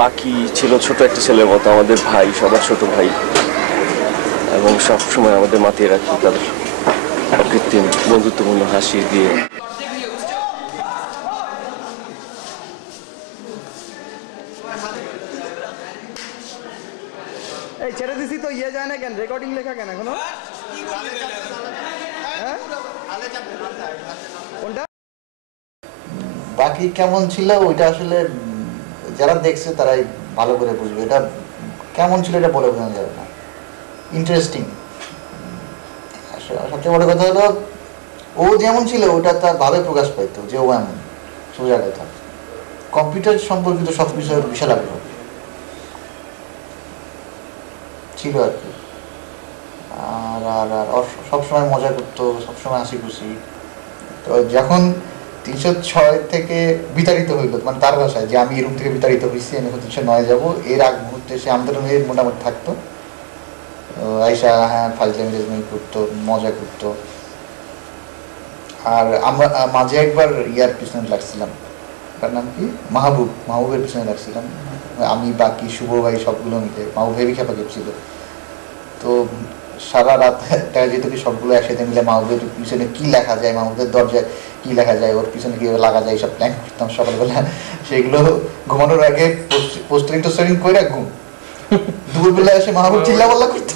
বাকি ছিল ছোট একটা ছেলের মতো, আমাদের ভাই, সবার ছোট ভাই, এবং সবসময় আমাদের মাতিয়ে রাখি তাদের অকৃত্রিম বন্ধুত্বপূর্ণ হাসি দিয়ে। এই ছেড়ে দিছি তো ইয়ে যায় না কেন, রেকর্ডিং লেখা কেন এখনো? হ্যাঁ কোনটা? বাকি কেমন ছিল ওইটা আসলে যারা দেখছে তারাই ভালো করে বুঝবে। এটা কেমন ছিল এটা বলে বোঝানো যাবে না। ইন্টারেস্টিং। সবচেয়ে বড় কথা হলো ও যেমন ছিল ওটা তার ভাবে প্রকাশ পাইতো যে ও এমন, সোজা কথা। কম্পিউটার সম্পর্কিত সব কিছু বিশাল আগ্রহ ছিল আর কি। আর আর আর সবসময় মজা করতো, সবসময় হাসি খুশি। তো যখন 306 থেকে বিতাড়িত হইল, মানে তার ভাষায় যে আমি এই রুম থেকে বিতাড়িত হয়েছি, আমি এখন 309 যাবো, এর আগ মুহূর্তে সে আমাদের রুমে মোটামুটি থাকতো। আইসা হ্যাঁ ফাইজলামি করতো, মজা করতো। আর আমরা মাঝে একবার ইয়ার পিছনে লাগছিলাম, তার নাম কি, মাহবুবের পিছনে লাগছিলাম আমি, বাকি শুভ ভাই সবগুলো মিলে। মাহবুব হেভি খেপা খেপছিল। তো সারা রাত দেখা যেত কি সবগুলো একসাথে মিলে মাহবুবের পিছনে কি লেখা যায়, মাহবুবের দরজায় কি লেখা যায়, ওর পিছনে কীভাবে লাগা যায়, এইসব প্ল্যান করতাম সকালবেলা। সেগুলো ঘুমানোর আগে পোস্টারিং টোস্টারিং করে ঘুম। দুপুরবেলা এসে মাহবুব চিল্লা পাল্লা করতো,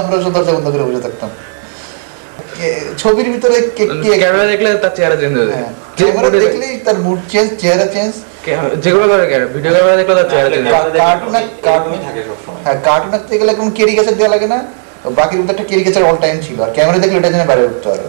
আমরা সব দরজা বন্ধ করে বসে থাকতাম। ছবির ভিতরে ক্যামেরা দেখলে তার চেহারা চেঞ্জ হয়ে যায়, ক্যামেরা দেখলেই তার মুড চেঞ্জ, চেহারা চেঞ্জ। যেগুলো করে ভিডিও ক্যামেরা দেখলে তার চেহারা চেঞ্জ। কার্টুন থাকে সবসময়। হ্যাঁ, কার্টুন আঁকতে গেলে কোনো ক্যারিকেচার দেওয়া লাগে না, বাকির মধ্যে একটা ক্যারিকেচার অল টাইম ছিল, আর ক্যামেরা দেখলে ওটা যেন বাইরে উঠতে পারে।